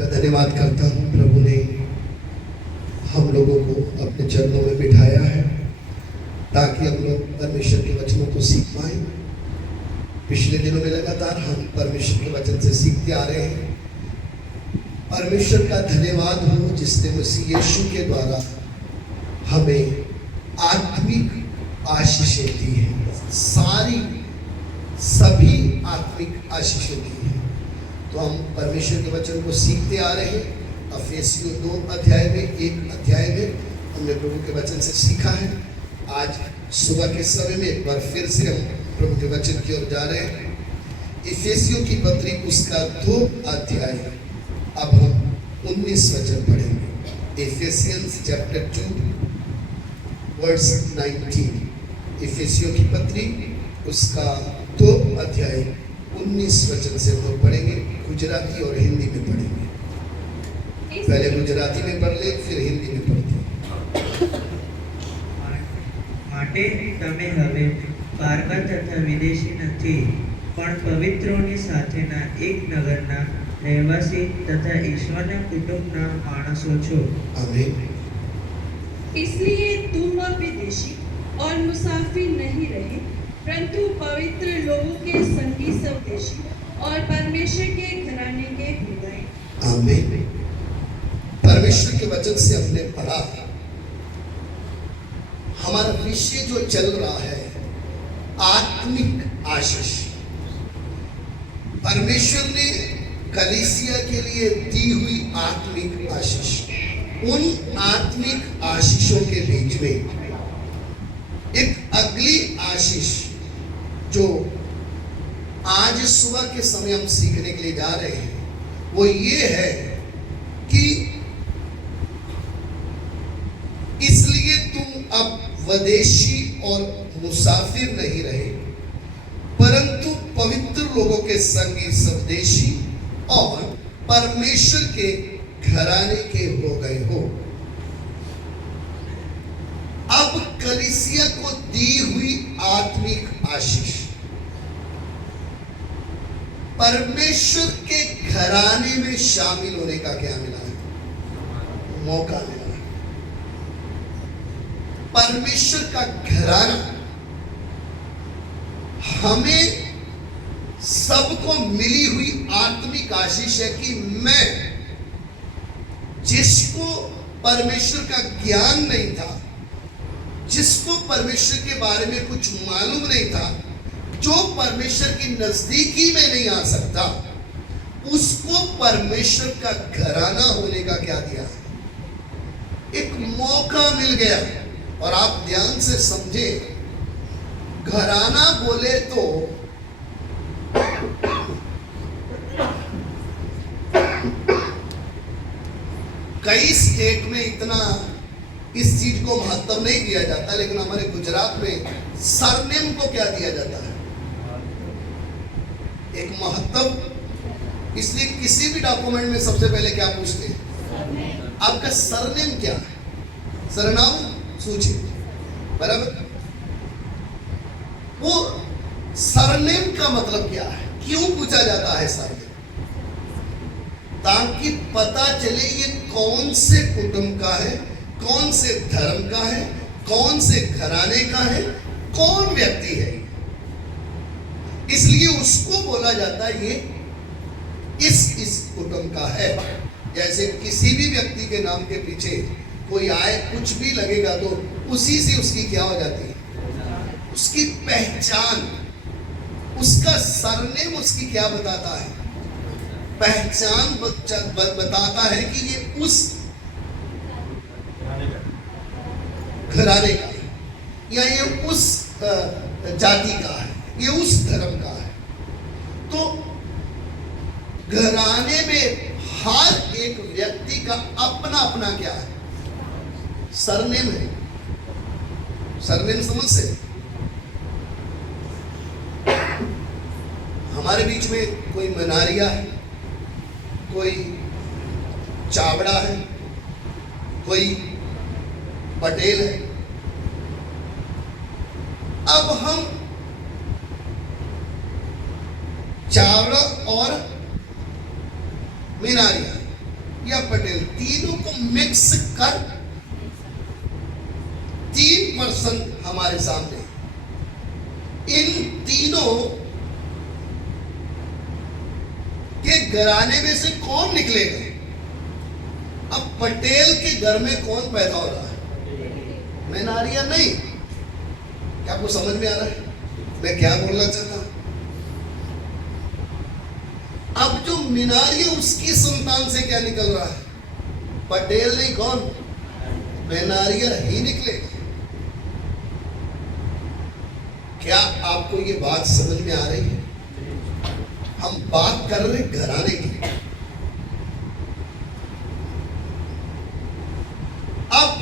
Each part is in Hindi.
का धन्यवाद करता हूँ। प्रभु ने हम लोगों को अपने चरणों में बिठाया है ताकि हम लोग परमेश्वर के वचनों को सीख पाए। पिछले दिनों में लगातार हम परमेश्वर के वचन से सीखते आ रहे हैं। परमेश्वर का धन्यवाद हो जिसने मसीह यीशु के द्वारा हमें आत्मिक आशीषें दी हैं, सभी आत्मिक आशीषें दी हैं। तो हम परमेश्वर के वचन को सीखते आ रहे हैं। अफेसियों 2 अध्याय में, 1 अध्याय में हमने प्रभु के वचन से सीखा है। आज सुबह के समय में एक बार फिर से हम प्रभु के वचन की ओर जा रहे हैं। इफेसियों की पत्री उसका 2 अध्याय, अब हम 19 वचन पढ़ेंगे। इफेसियंस चैप्टर 2 वर्स 19। इफेसियों की पत्री उसका 2 अध्याय 19 वचन से हम लोग पढ़ेंगे। गुजराती और हिंदी में पढ़ेंगे। पहले गुजराती में पढ़ ले, फिर हिंदी में पढ़ते। માટે તમે હવે પારકા તથા વિદેશી નથી, પણ પવિત્રોની સાથેના એક નગરના રહેવાસી તથા ઈશ્વરના કુટુંબના માણસો છો। आमीन। इसलिए तुम अब विदेशी और मुसाफिर नहीं रहे, परंतु पवित्र लोगों के संगी स्वदेशी और परमेश्वर के घराने के हो गए। आमीन। परमेश्वर के वचन से हमने पढ़ा, हमारा विषय जो चल रहा है आत्मिक आशीष। परमेश्वर ने कलीसिया के लिए दी हुई आत्मिक आशीष, उन आत्मिक आशीषों के बीच में एक अगली आशीष जो आज सुबह के समय हम सीखने के लिए जा रहे हैं, वो ये है कि इसलिए तुम अब विदेशी और मुसाफिर नहीं रहे, परंतु पवित्र लोगों के संगी स्वदेशी और परमेश्वर के घराने के हो गए हो। अब कलीसिया को दी हुई आत्मिक आशीष, परमेश्वर के घराने में शामिल होने का क्या मिला है? मौका मिला है। परमेश्वर का घराना हमें सबको मिली हुई आत्मिक आशीष है कि मैं, जिसको परमेश्वर का ज्ञान नहीं था, जिसको परमेश्वर के बारे में कुछ मालूम नहीं था, जो परमेश्वर की नजदीकी में नहीं आ सकता, उसको परमेश्वर का घराना होने का क्या दिया? एक मौका मिल गया। और आप ध्यान से समझे, घराना बोले तो कई स्टेट में इतना इस चीज को महत्व नहीं दिया जाता, लेकिन हमारे गुजरात में सरनेम को क्या दिया जाता है? एक महत्व। इसलिए किसी भी डॉक्यूमेंट में सबसे पहले क्या पूछते हैं? आपका सरनेम क्या है? सरनाम सूची, बराबर। वो सरनेम का मतलब क्या है? क्यों पूछा जाता है सरनेम? ताकि पता चले ये कौन से कुटुंब का है, कौन से धर्म का है, कौन से घराने का है, कौन व्यक्ति है। इसलिए उसको बोला जाता है ये इस कुटुंब का है। जैसे किसी भी व्यक्ति के नाम के पीछे कोई आए, कुछ भी लगेगा तो उसी से उसकी क्या हो जाती है? उसकी पहचान, उसका सरनेम उसकी क्या बताता है? पहचान बताता है कि ये उस घराने का है, या ये उस जाति का है, ये उस धर्म का है। तो घराने में हर एक व्यक्ति का अपना अपना क्या है? सरनेम है। सरनेम समझ से हमारे बीच में कोई मनारिया है, कोई चावड़ा है, कोई पटेल है। अब हम चावड़ा और मीनारिया या पटेल, तीनों को मिक्स कर 3 पर्सन हमारे सामने। इन तीनों के घराने में से कौन निकलेगा? अब पटेल के घर में कौन पैदा हो रहा है? मेनारिया नहीं। क्या आपको समझ में आ रहा है मैं क्या बोलना चाहता हूं? अब जो मिनारिया, उसकी संतान से क्या निकल रहा है? पटेल नहीं, कौन? मेनारिया ही निकलेगा। क्या आपको ये बात समझ में आ रही है? हम बात कर रहे घराने की। अब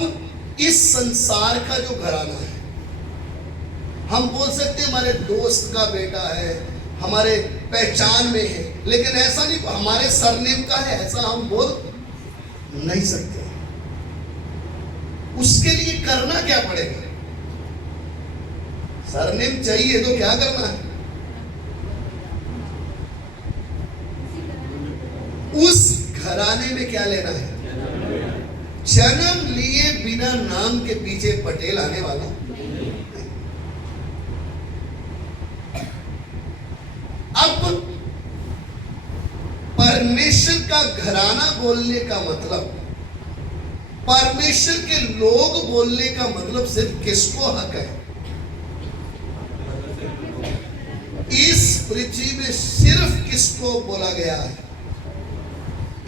इस संसार का जो घराना है, हम बोल सकते हैं हमारे दोस्त का बेटा है, हमारे पहचान में है, लेकिन ऐसा नहीं हमारे सरनेम का है, ऐसा हम बोल नहीं सकते। उसके लिए करना क्या पड़ेगा? सरनेम चाहिए तो क्या करना है? उस घराने में क्या लेना है? जन्म लिए बिना नाम के पीछे पटेल आने वाला। अब परमेश्वर का घराना बोलने का मतलब, परमेश्वर के लोग बोलने का मतलब सिर्फ किसको हक है? इस पृथ्वी में सिर्फ किसको बोला गया है?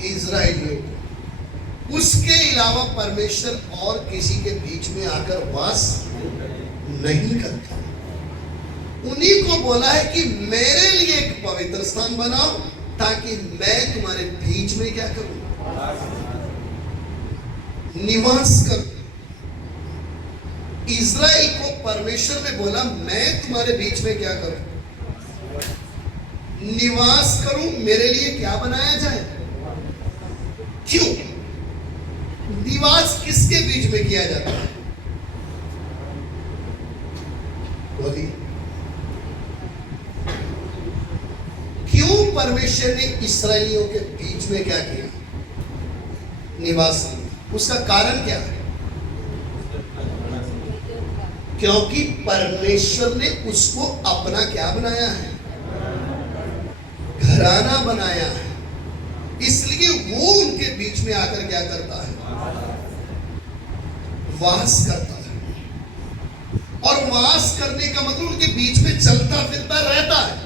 इज़राइलियों को। उसके अलावा परमेश्वर और किसी के बीच में आकर वास नहीं करता। उन्हीं को बोला है कि मेरे लिए एक पवित्र स्थान बनाओ, ताकि मैं तुम्हारे बीच में क्या करूं? निवास करूं। इज़राइल को परमेश्वर ने बोला, मैं तुम्हारे बीच में क्या करूं? निवास करूं। मेरे लिए क्या बनाया जाए? क्यों? निवास किसके बीच में किया जाता है? बोलिए, क्यों परमेश्वर ने इस्राएलियों के बीच में क्या किया? निवास किया। उसका कारण क्या है? क्योंकि परमेश्वर ने उसको अपना क्या बनाया है? घराना बनाया है। इसलिए वो उनके बीच में आकर क्या करता है? वास करता है। और वास करने का मतलब उनके बीच में चलता फिरता रहता है।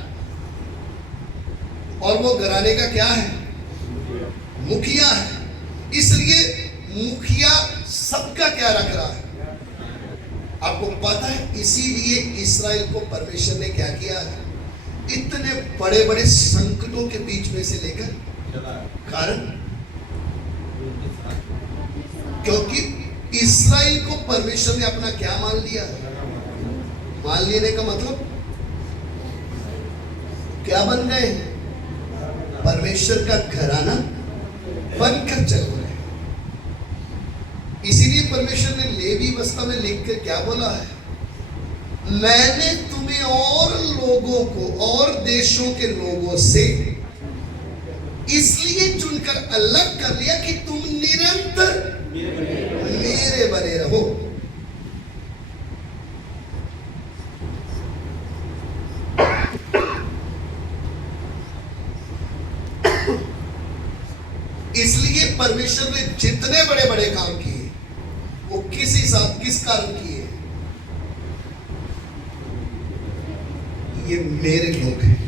और वो घराने का क्या है? मुखिया है। इसलिए मुखिया सबका क्या रख रहा है? आपको पता है, इसीलिए इस्राएल को परमेश्वर ने क्या किया है? इतने बड़े बड़े संकटों के बीच में से लेकर, कारण क्योंकि इस्राएल को परमेश्वर ने अपना क्या मान लिया? मान लेने का मतलब क्या बन गए? परमेश्वर का घराना बनकर चल रहे हैं। इसीलिए परमेश्वर ने लेवी अवस्था में लिखकर क्या बोला है? मैंने तुम्हें और लोगों को और देशों के लोगों से इसलिए चुनकर अलग कर लिया कि तुम निरंतर मेरे बने रहो। इसलिए परमेश्वर ने जितने बड़े बड़े काम किए, वो किस कारण किए? ये मेरे लोग हैं।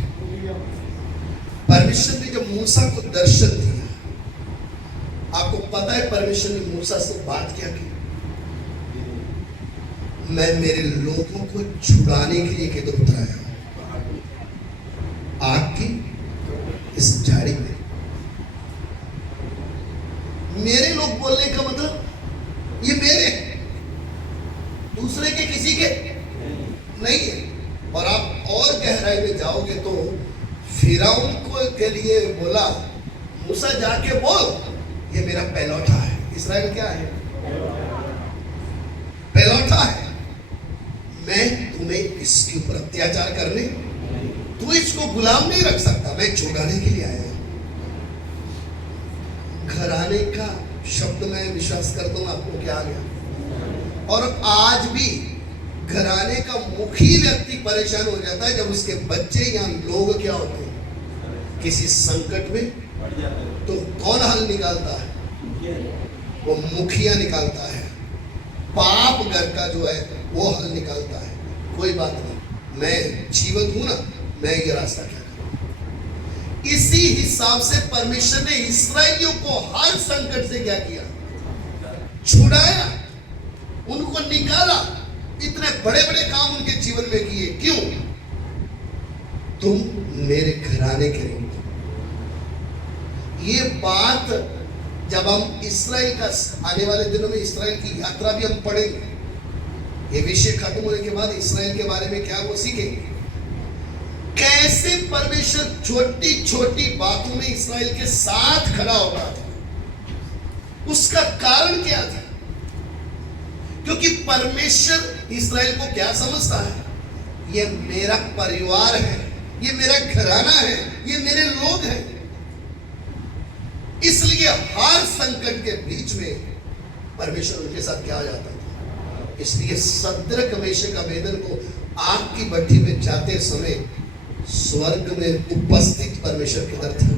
परमेश्वर ने जब मूसा को दर्शन दिया, आपको पता है परमेश्वर ने मूसा से बात क्या की? मैं मेरे लोगों को छुड़ाने के लिए किधर उतराया? आग की इस झाड़ी में। मेरे लोग बोलने का मतलब ये मेरे, दूसरे के किसी के नहीं है। और आप और गहराई में जाओगे तो फिरौन को के लिए बोला, मूसा जाके बोल ये मेरा पहलौठा है। इस्राएल क्या है? पहलौठा है। मैं तुम्हें इसके ऊपर अत्याचार करने, तू इसको गुलाम नहीं रख सकता। मैं छुड़ाने के लिए आया। घराने घराने का शब्द मैं विश्वास करता हूँ आपको क्या आ गया। और आज भी घराने का मुखी व्यक्ति परेशान हो जाता है जब उसके बच्चे या लोग क्या होते हैं किसी संकट में, तो कौन हल निकालता है? वो मुखिया निकालता है। पाप घर का जो है वो हल निकालता है। कोई बात नहीं, मैं जीवित हूं ना, मैं ये रास्ता क्या करूं। इसी हिसाब से परमेश्वर ने इस्राएलियों को हर संकट से क्या किया? छुड़ाया, उनको निकाला। इतने बड़े बड़े काम उनके जीवन में किए। क्यों? तुम मेरे घराने के लोग। ये बात जब हम इस्राएल का आने वाले दिनों में इस्राएल की यात्रा भी हम पढ़ेंगे, ये विषय खत्म होने के बाद इस्राएल के बारे में क्या वो सीखेंगे, कैसे परमेश्वर छोटी छोटी बातों में इस्राएल के साथ खड़ा हो रहा था। उसका कारण क्या था? क्योंकि परमेश्वर इस्राएल को क्या समझता है? ये मेरा परिवार है, ये मेरा घराना है, ये मेरे लोग हैं। इसलिए हर संकट के बीच में परमेश्वर उनके साथ क्या आ जाता था। इसलिए सद्रक मेशक अबेदनगो आग की भट्टी में जाते समय स्वर्ग में उपस्थित परमेश्वर किधर था?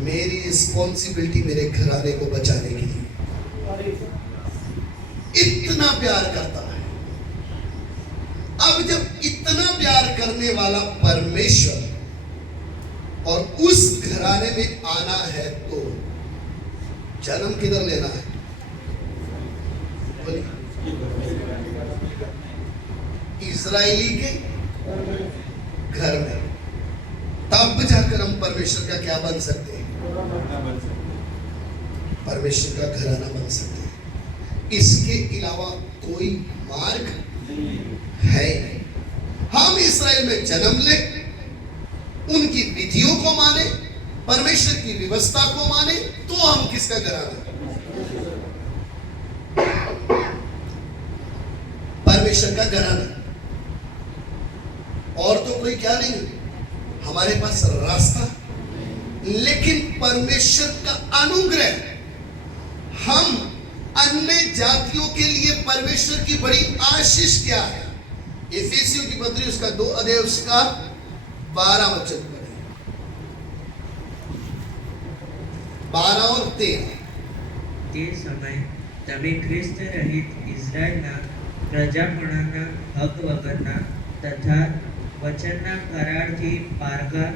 मेरी रिस्पॉन्सिबिलिटी मेरे घराने को बचाने की। इतना प्यार करता है। अब जब इतना प्यार करने वाला परमेश्वर और उस घराने में आना है तो जन्म किधर लेना है? इजरायली के घर में। तब जाकर हम परमेश्वर का क्या बन सकते हैं? परमेश्वर का घराना बन सकते हैं। इसके अलावा कोई मार्ग है नहीं। हम इस्राएल में जन्म ले, उनकी विधियों को माने, परमेश्वर की व्यवस्था को माने, तो हम किसका घराना? परमेश्वर का घराना। और तो कोई क्या नहीं हमारे पास रास्ता। लेकिन परमेश्वर का अनुग्रह, हम अन्य जातियों के लिए परमेश्वर की बड़ी आशीष क्या है? इफिसियों की पत्री उसका 2 अध्याय उसका 12 वचन पढ़े, 12 और 13। તે સમય તમે ખ્રિસ્ત રહિત ઇઝરાયલના પ્રજાપણાના હક વગરના તથા વચનના કરારથી પારકા,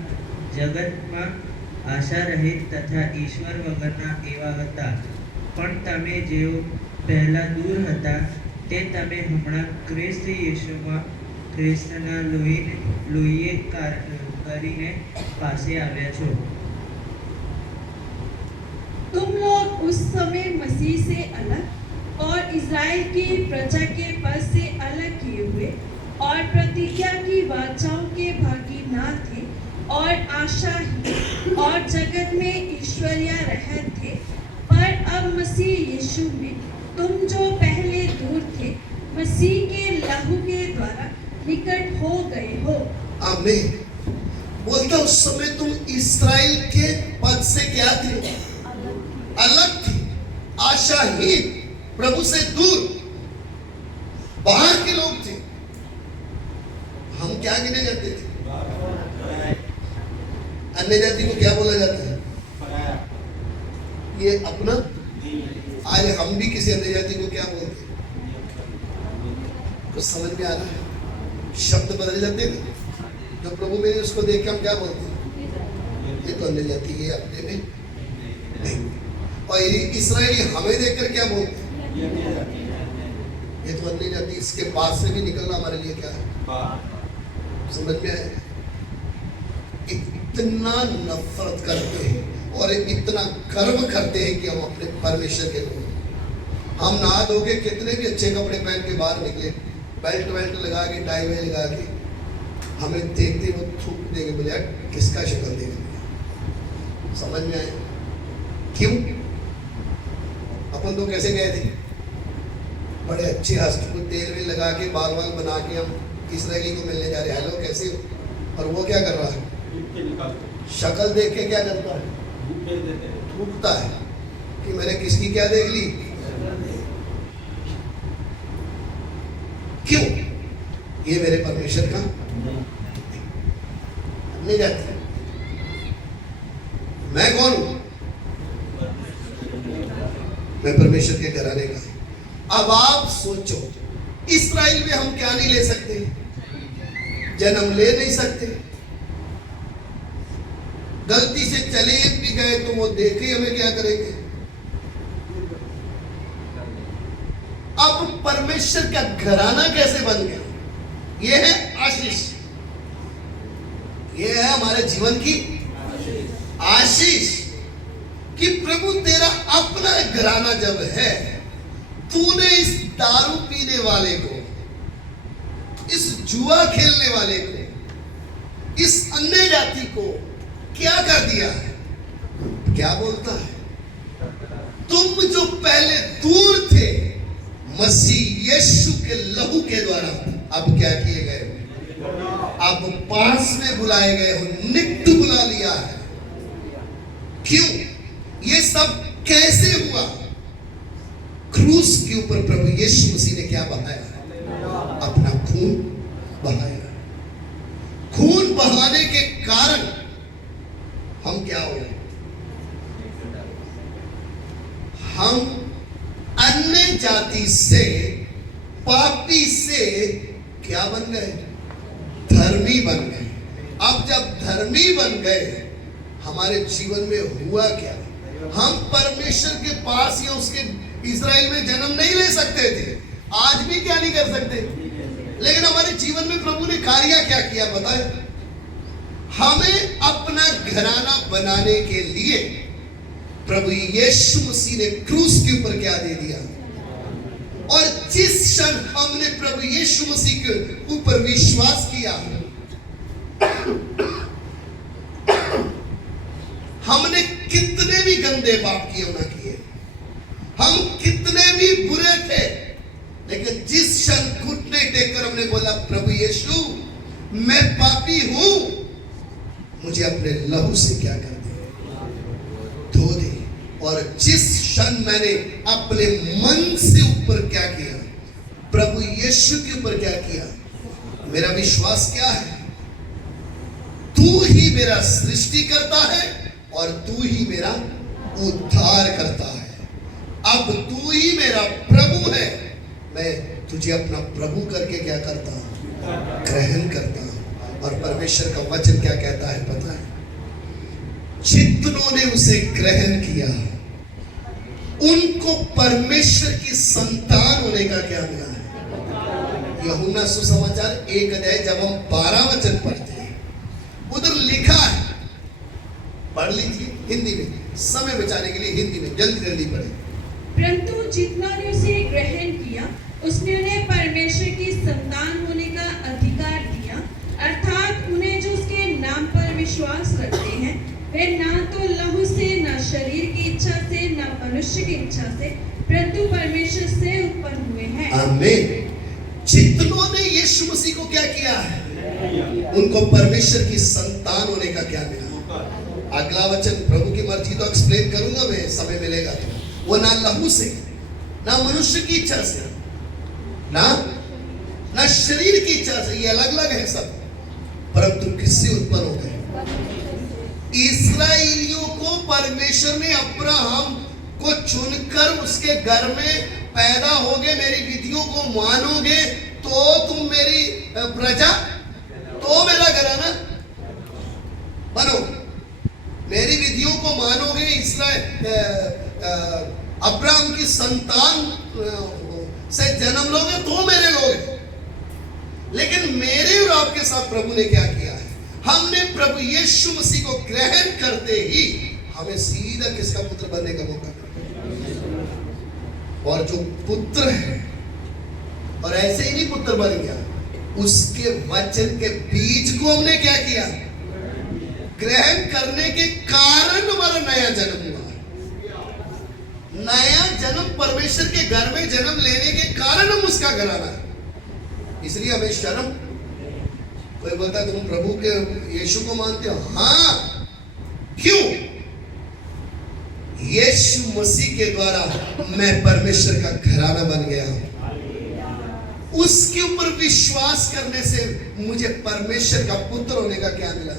જગતમાં આશા રહિત તથા ઈશ્વર વગરના એવા હતા. પણ તમે જેઓ પહેલા દૂર હતા તે તમે હમણાં ખ્રિસ્ત યેશુમાં ખ્રિસ્તના લોહીએ કરીને પાસે આવ્યા છો. तुम लोग उस समय मसीह से अलग और इज़राइल की प्रजा के पद से अलग किए हुए और प्रतिज्ञा की वाचाओं के भागी ना थे और आशाहीन और जगत में ईश्वरीय रहत थे। पर अब मसीह यीशु में तुम जो पहले दूर थे, मसीह के लहू के द्वारा निकट हो गए हो। आमीन। बोलता उस समय तुम इस्राएल के पद से क्या थे? अलग थी, आशाहीन, प्रभु से दूर, बाहर के लोग थे। हम क्या गिने जाते थे? अन्य जाति को क्या बोला जाता है? ये अपना। आज हम भी किसी अन्य जाति को क्या बोलते हैं? कुछ समझ में आ रहा है? शब्द बदल जाते हैं। जो प्रभु मेरे उसको देख के हम क्या बोलते हैं? ये तो अन्य जाति, ये अपने में नहीं। और इस्राएली हमें देखकर क्या बोलते हैं? ये तो अन्य जाति। इसके पास से भी निकलना हमारे लिए क्या है? समझ में आया? इतना नफरत करते हैं और इतना गर्व करते हैं कि हम अपने परमेश्वर के लोग। हम नहा धो के कितने भी अच्छे कपड़े पहन के बाहर निकले, बेल्ट वेल्ट लगा के, टाई वाई लगा के, हमें देखते वो थूक देंगे, बोले यार किसका शक्ल देंगे। समझ में आया? क्यों? अपन तो कैसे गए थे? बड़े अच्छे हस्त को तेल में लगा के, बाल वाल बना के हम इस्राएली को मिलने जा रहे हैं। हेलो कैसे हो? और वो क्या कर रहा है? शक्ल देख के क्या करता है? उठता है कि मैंने किसकी क्या देख ली। क्यों? ये मेरे परमेश्वर का नहीं जाती। मैं कौन हूं? मैं परमेश्वर के घराने का। अब आप सोचो, इस्राएल में हम क्या नहीं ले सकते? जन्म ले नहीं सकते। गलती से चले भी गए तो वो देखे हमें क्या करेंगे। अब परमेश्वर का घराना कैसे बन गया? ये है आशीष, ये है हमारे जीवन की आशीष कि प्रभु तेरा अपना घराना जब है, तूने इस दारू पीने वाले को, इस जुआ खेलने वाले को, इस अन्य जाति को क्या कर दिया है? क्या बोलता है? तुम जो पहले दूर थे, मसीह यीशु के लहू के द्वारा अब क्या किए गए? अब पास में बुलाए गए हो, नित्य बुला लिया है। क्यों? ये सब कैसे हुआ? क्रूस के ऊपर प्रभु यीशु मसीह ने क्या बहाया? अपना खून बहाया। खून बहाने के कारण हम क्या हो गए? हम अन्य जाति से, पापी से क्या बन गए? धर्मी बन गए। अब जब धर्मी बन गए, हमारे जीवन में हुआ क्या? हम परमेश्वर के पास या उसके इस्राएल में जन्म नहीं ले सकते थे, आज भी क्या नहीं कर सकते, लेकिन हमारे जीवन में प्रभु ने कार्य क्या किया बताए? हमें अपना घराना बनाने के लिए प्रभु यीशु मसीह ने क्रूस के ऊपर क्या दे दिया? और जिस क्षण हमने प्रभु यीशु मसीह के ऊपर विश्वास किया, हमने कितने भी गंदे पाप किए ना किए, हम कितने भी बुरे थे, लेकिन जिस क्षण घुटने टेककर हमने बोला प्रभु यीशु मैं पापी हूं, मुझे अपने लहू से क्या कर दे? धो दे। और जिस क्षण मैंने अपने मन से ऊपर क्या किया? प्रभु यीशु के ऊपर क्या किया? मेरा विश्वास क्या है? तू ही मेरा सृष्टि करता है और तू ही मेरा उद्धार करता है। अब तू ही मेरा प्रभु है, मैं तुझे अपना प्रभु करके क्या करता हूं? ग्रहण करता हूं। और परमेश्वर का वचन क्या कहता है पता है? जितनों ने उसे ग्रहण किया, उनको परमेश्वर की संतान होने का क्या मिला है? यूहन्ना सुसमाचार 1 अध्याय जब हम 12 वचन पढ़ते हैं, उधर लिखा है, पढ़ लीजिए हिंदी में, समय बचाने के लिए हिंदी में जल्दी जल्दी पढ़े। परंतु जितना ने उसे ग्रहण किया, उसने उन्हें परमेश्वर की संतान होने का अधिकार दिया, अर्थात उन्हें जो उसके नाम पर विश्वास रखते हैं, वे ना तो लहू से, ना शरीर की इच्छा से, ना मनुष्य की इच्छा से, परंतु परमेश्वर से उत्पन्न हुए हैं। आमीन। जितनों ने यीशु मसीह को क्या किया है, उनको परमेश्वर की संतान होने का क्या मिला? अगला वचन प्रभु की मर्जी तो एक्सप्लेन करूंगा मैं, समय मिलेगा तो। वो ना लहू से, ना मनुष्य की इच्छा से, ना शरीर की इच्छा से, ये अलग अलग है सब, परंतु किससे उत्पन्न हो गए? इस्राएलियों को परमेश्वर ने अब्राहम को चुनकर उसके घर में पैदा होगे, मेरी विधियों को मानोगे तो तुम मेरी प्रजा, तो मेरा घराना बनो। मेरी विधियों को मानोगे, अब्राहम की संतान से जन्म लोगे तो मेरे लोग। लेकिन मेरे और आपके साथ प्रभु ने क्या किया है? हमने प्रभु यीशु मसीह को ग्रहण करते ही हमें सीधा किसका पुत्र बनने का मौका मिला। और जो पुत्र है, और ऐसे ही नहीं पुत्र बन गया, उसके वचन के बीज को हमने क्या किया? ग्रहण करने के कारण हमारा नया जन्म हुआ। नया जन्म परमेश्वर के घर में जन्म लेने के कारण हम उसका घराना है। इसलिए हमें शर्म, कोई बोलता है तुम प्रभु के यीशु को मानते हो? हाँ, क्यों? यीशु मसीह के द्वारा मैं परमेश्वर का घराना बन गया हूं। उसके ऊपर विश्वास करने से मुझे परमेश्वर का पुत्र होने का क्या मिला?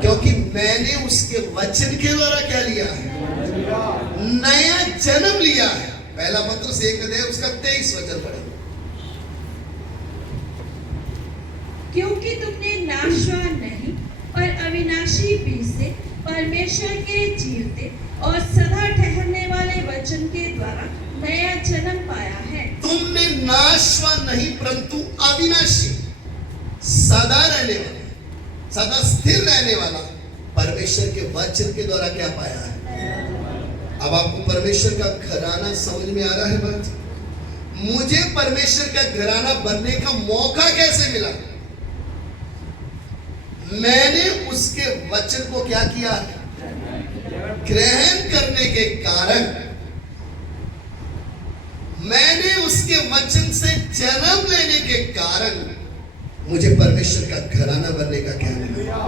क्योंकि मैंने उसके वचन के द्वारा क्या लिया है? नया जन्म लिया है। पहला पत्रस 1 उसका 23 वचन पढ़े। क्योंकि तुमने नाशवान नहीं पर अविनाशी बीज से परमेश्वर के जीवते और सदा ठहरने वाले वचन के द्वारा नया जन्म पाया है। तुमने नाशवान नहीं परंतु अविनाशी, सदा रहने वाला, सदा स्थिर रहने वाला परमेश्वर के वचन के द्वारा क्या पाया है? अब आपको परमेश्वर का घराना समझ में आ रहा है बात? मुझे परमेश्वर का घराना बनने का मौका कैसे मिला? मैंने उसके वचन को क्या किया? ग्रहण करने के कारण, मैंने उसके वचन से जन्म लेने के कारण मुझे परमेश्वर का घराना बनने का क्या मिला?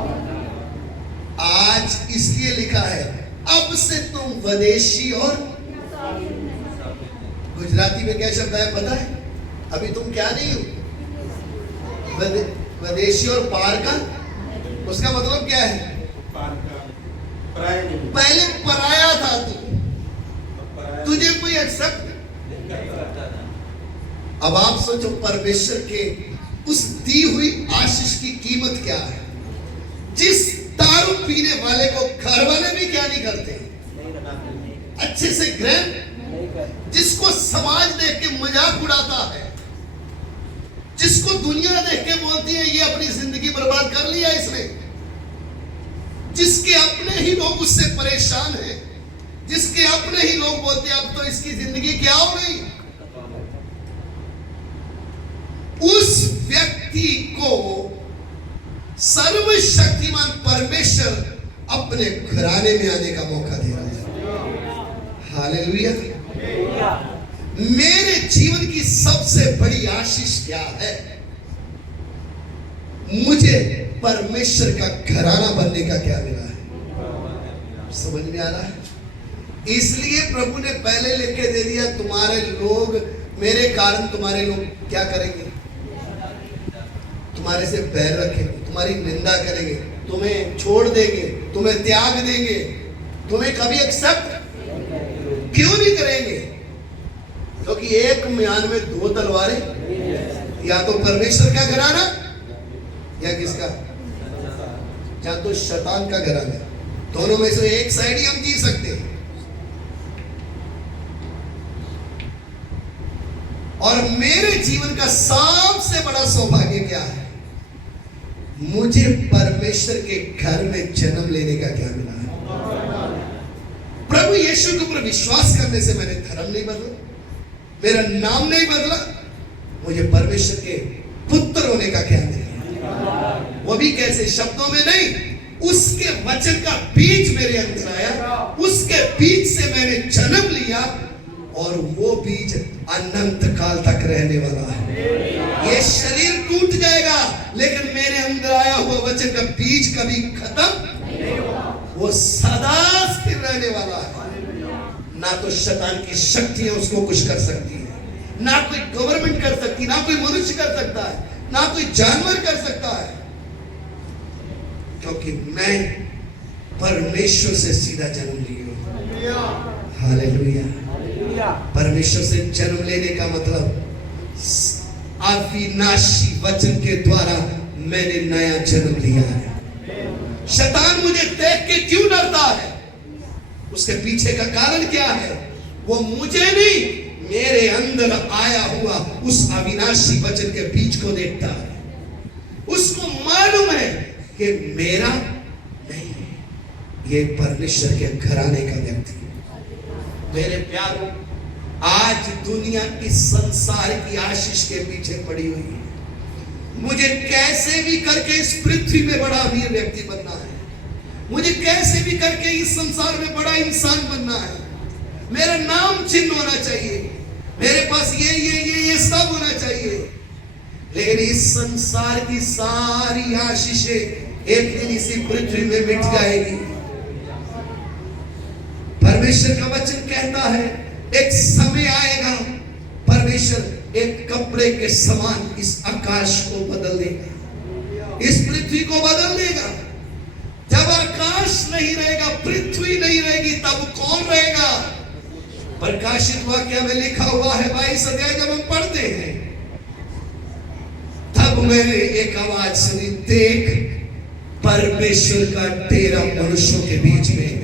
आज इसलिए लिखा है, अब से तुम वदेशी और, गुजराती में क्या शब्द है पता है? अभी तुम क्या नहीं हो? वदेशी और पार का, उसका मतलब क्या है? पहले पराया था तू, तुझे कोई एक्सेप्ट। अब आप सोचो परमेश्वर के उस दी हुई आशीष की कीमत क्या है? जिस दारू पीने वाले को घर वाले भी क्या नहीं करते, अच्छे से ग्रहण, जिसको समाज देख के मजाक उड़ाता है, जिसको दुनिया देख के बोलती है ये अपनी जिंदगी बर्बाद कर लिया इसने, जिसके अपने ही लोग उससे परेशान हैं, जिसके अपने ही लोग बोलते हैं अब तो इसकी जिंदगी क्या हो गई, उस व्यक्ति को सर्वशक्तिमान परमेश्वर अपने घराने में आने का मौका दे रहा है। हालेलुया। मेरे जीवन की सबसे बड़ी आशीष क्या है? मुझे परमेश्वर का घराना बनने का क्या मिला है? समझ में आ रहा है? इसलिए प्रभु ने पहले लिख के दे दिया, तुम्हारे लोग, मेरे कारण तुम्हारे लोग क्या करेंगे? तुम्हारे से बैर रखेंगे, तुम्हारी निंदा करेंगे, तुम्हें छोड़ देंगे, तुम्हें त्याग देंगे, तुम्हें कभी एक्सेप्ट क्यों नहीं करेंगे? क्योंकि एक म्यान में दो तलवारें, या तो परमेश्वर का घराना या किसका? या तो शैतान का घराना। दोनों में से एक साइड ही हम जी सकते हैं। और मेरे जीवन का सबसे बड़ा सौभाग्य क्या है? मुझे परमेश्वर के घर में जन्म लेने का क्या मिला है? प्रभु यीशु के ऊपर विश्वास करने से मैंने धर्म नहीं बदला, मेरा नाम नहीं बदला, मुझे परमेश्वर के पुत्र होने का क्या मिला? वो भी कैसे? शब्दों में नहीं, उसके वचन का बीज मेरे अंदर आया, उसके बीज से मैंने जन्म लिया, और वो बीज अनंत काल तक रहने वाला है। ये शरीर टूट जाएगा, लेकिन मेरे अंदर आया हुआ वचन का बीज कभी खत्म नहीं होगा, वो सदा स्थिर रहने वाला है। ना तो शैतान की शक्तियां उसको कुछ कर सकती है, ना कोई गवर्नमेंट कर सकती, ना कोई मनुष्य कर सकता है, ना कोई जानवर कर सकता है, क्योंकि मैं परमेश्वर से सीधा जन्म लिया हूं। हालेलुया। परमेश्वर से जन्म लेने का मतलब अविनाशी वचन के द्वारा मैंने नया जन्म लिया है। शैतान मुझे देख के क्यों डरता है? उसके पीछे का कारण क्या है? वो मुझे नहीं, मेरे अंदर आया हुआ उस अविनाशी वचन के बीज को देखता है। उसको मालूम है कि मेरा नहीं, ये परमेश्वर के घराने का व्यक्ति। मेरे प्यारों, आज दुनिया इस संसार की आशीष के पीछे पड़ी हुई है। मुझे कैसे भी करके इस पृथ्वी में बड़ा अमीर व्यक्ति बनना है, मुझे कैसे भी करके इस संसार में बड़ा इंसान बनना है, मेरा नाम चिन्ह होना चाहिए, मेरे पास ये सब होना चाहिए। लेकिन इस संसार की सारी आशीषें एक दिन इसी पृथ्वी में मिट जाएगी। परमेश्वर का वचन कहता है एक समय आएगा, परमेश्वर एक कपड़े के समान इस आकाश को बदल देगा, इस पृथ्वी को बदल देगा। जब आकाश नहीं रहेगा, पृथ्वी नहीं रहेगी, तब कौन रहेगा? प्रकाशित वाक्य में लिखा हुआ है 22 अध्याय जब हम पढ़ते हैं, तब मैंने एक आवाज सुनी, देख परमेश्वर का डेरा मनुष्यों के बीच में है।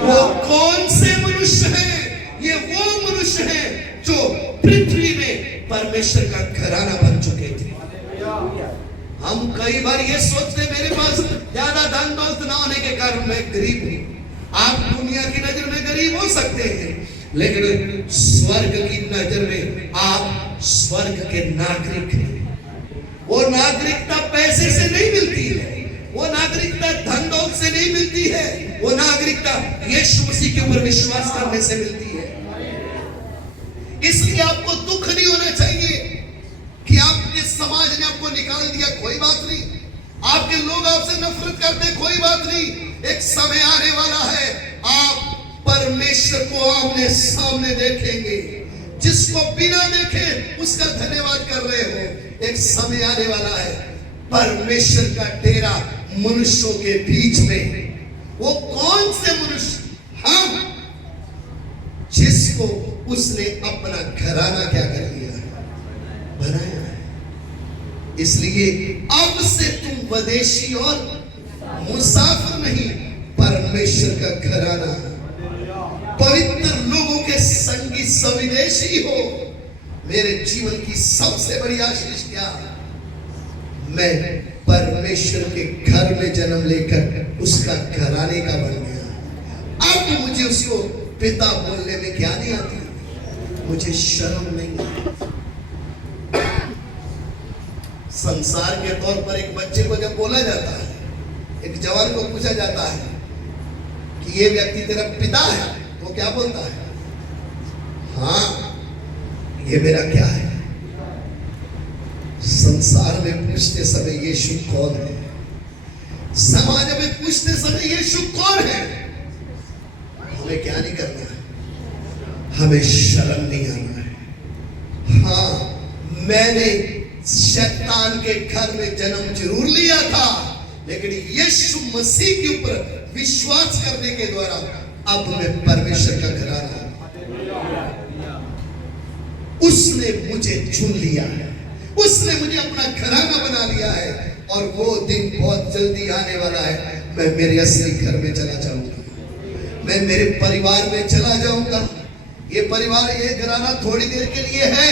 वो कौन से मनुष्य हैं? ये वो मनुष्य हैं जो पृथ्वी में परमेश्वर का घराना बन चुके थे। हम कई बार ये सोचते मेरे पास ज्यादा धन दौलत ना होने के कारण मैं गरीब हूं। आप दुनिया की नजर में गरीब हो सकते हैं, लेकिन स्वर्ग की नजर में आप स्वर्ग के नागरिक हैं। वो नागरिकता पैसे से नहीं मिलती है, वो नागरिकता धन दौलत से नहीं मिलती है, वो नागरिकता यीशु मसीह के ऊपर विश्वास करने से मिलती है। इसलिए आपको दुख नहीं होना चाहिए कि आपके समाज ने आपको निकाल दिया, कोई बात नहीं। आपके लोग आपसे नफरत करते, कोई बात नहीं। एक समय आने वाला है, आप परमेश्वर को आमने सामने देखेंगे। जिसको बिना देखे उसका धन्यवाद कर रहे हो, एक समय आने वाला है, परमेश्वर का डेरा मनुष्यों के बीच में। वो कौन से मनुष्य? हम, जिसको उसने अपना घराना क्या कर लिया है? बनाया है। इसलिए अब से तुम विदेशी और मुसाफिर नहीं, परमेश्वर का घराना, पवित्र लोगों के संगी सविदेशी हो। मेरे जीवन की सबसे बड़ी आशीष क्या? मैं परमेश्वर के घर में जन्म लेकर उसका घराने का बन गया। अब मुझे उसको पिता बोलने में क्या नहीं आती, मुझे शर्म नहीं आती। संसार के तौर पर एक बच्चे को जब बोला जाता है, एक जवान को पूछा जाता है कि ये व्यक्ति तेरा पिता है, वो क्या बोलता है? हाँ, ये मेरा क्या है? संसार में पूछते समय यीशु कौन है, समाज में पूछते समय यीशु कौन है, हमें क्या नहीं करना है? हमें शर्म नहीं आना है। हाँ, मैंने शैतान के घर में जन्म जरूर लिया था, लेकिन यीशु मसीह के ऊपर विश्वास करने के द्वारा अब मैं परमेश्वर का घराना, उसने मुझे चुन लिया है, उसने मुझे अपना घराना बना लिया है। और वो दिन बहुत जल्दी आने वाला है, मैं मेरे असली घर में चला जाऊंगा, मैं मेरे परिवार में चला जाऊंगा। ये परिवार, ये घराना थोड़ी देर के लिए है,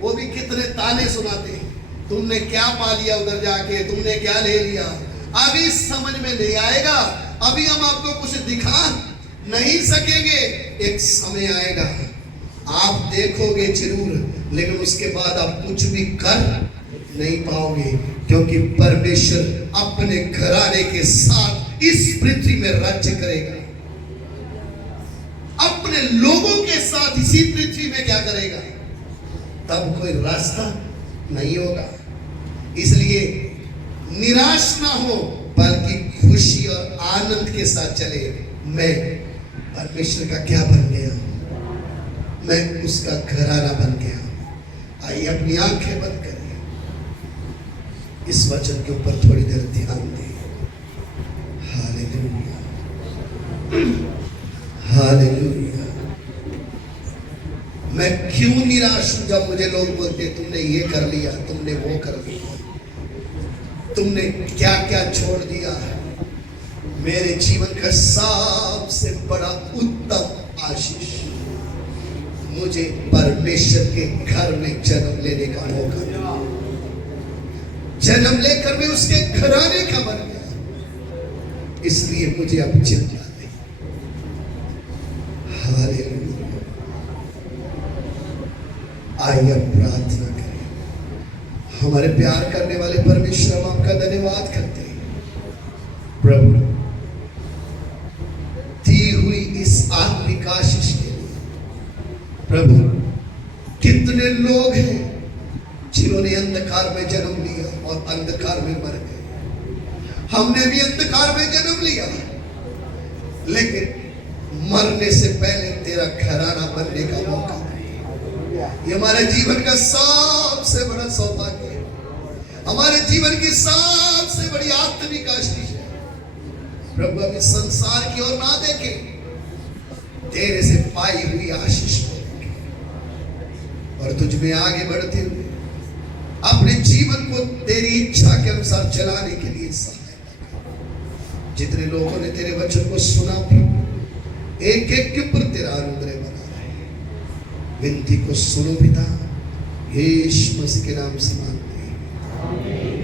वो भी कितने ताने सुनाते हैं, तुमने क्या पा लिया उधर जाके, तुमने क्या ले लिया। अभी समझ में नहीं आएगा, अभी हम आपको कुछ दिखा नहीं सकेंगे। एक समय आएगा, आप देखोगे जरूर, लेकिन उसके बाद आप कुछ भी कर नहीं पाओगे, क्योंकि परमेश्वर अपने घराने के साथ इस पृथ्वी में राज्य करेगा, अपने लोगों के साथ इसी पृथ्वी में क्या करेगा। तब कोई रास्ता नहीं होगा। इसलिए निराश ना हो, बल्कि खुशी और आनंद के साथ चले। मैं परमेश्वर का क्या बन गया? मैं उसका घराना बन गया। आइए अपनी आंखें बंद करें, इस वचन के ऊपर थोड़ी देर ध्यान दें। Hallelujah, hallelujah. मैं क्यों निराश हूं जब मुझे लोग बोलते तुमने ये कर लिया, तुमने वो कर लिया, तुमने क्या क्या छोड़ दिया। मेरे जीवन का सबसे बड़ा उत्तम आशीष, मुझे परमेश्वर के घर में जन्म लेने का मौका मिला। जन्म लेकर मैं उसके घराने का बन गया, इसलिए मुझे अब चिंता नहीं। हालेलुया। आइए प्रार्थना करें। हमारे प्यार करने वाले परमेश्वर, हम आपका धन्यवाद करते हैं प्रभु, दी हुई इस आत्मिक आशीष के लिए। प्रभु, कितने लोग हैं जिन्होंने अंधकार में जन्म लिया और अंधकार में मर गए। हमने भी अंधकार में जन्म लिया, लेकिन मरने से पहले तेरा घराना बनने का मौका। ये हमारे जीवन का सबसे बड़ा सौभाग्य है, हमारे जीवन की सबसे बड़ी आत्मिक आशीष है। प्रभु हम इस संसार की ओर ना देखें, तेरे से पाई हुई आशीष को देखें और तुझ में आगे बढ़ते हुए अपने जीवन को तेरी इच्छा के अनुसार चलाने के लिए सहायता कर। जितने लोगों ने तेरे वचन को सुना प्रभु, एक एक के ऊपर तेरा अनुग्रह बना रहे, विनती को सुनो पिता, यीशु मसीह के नाम से मांगते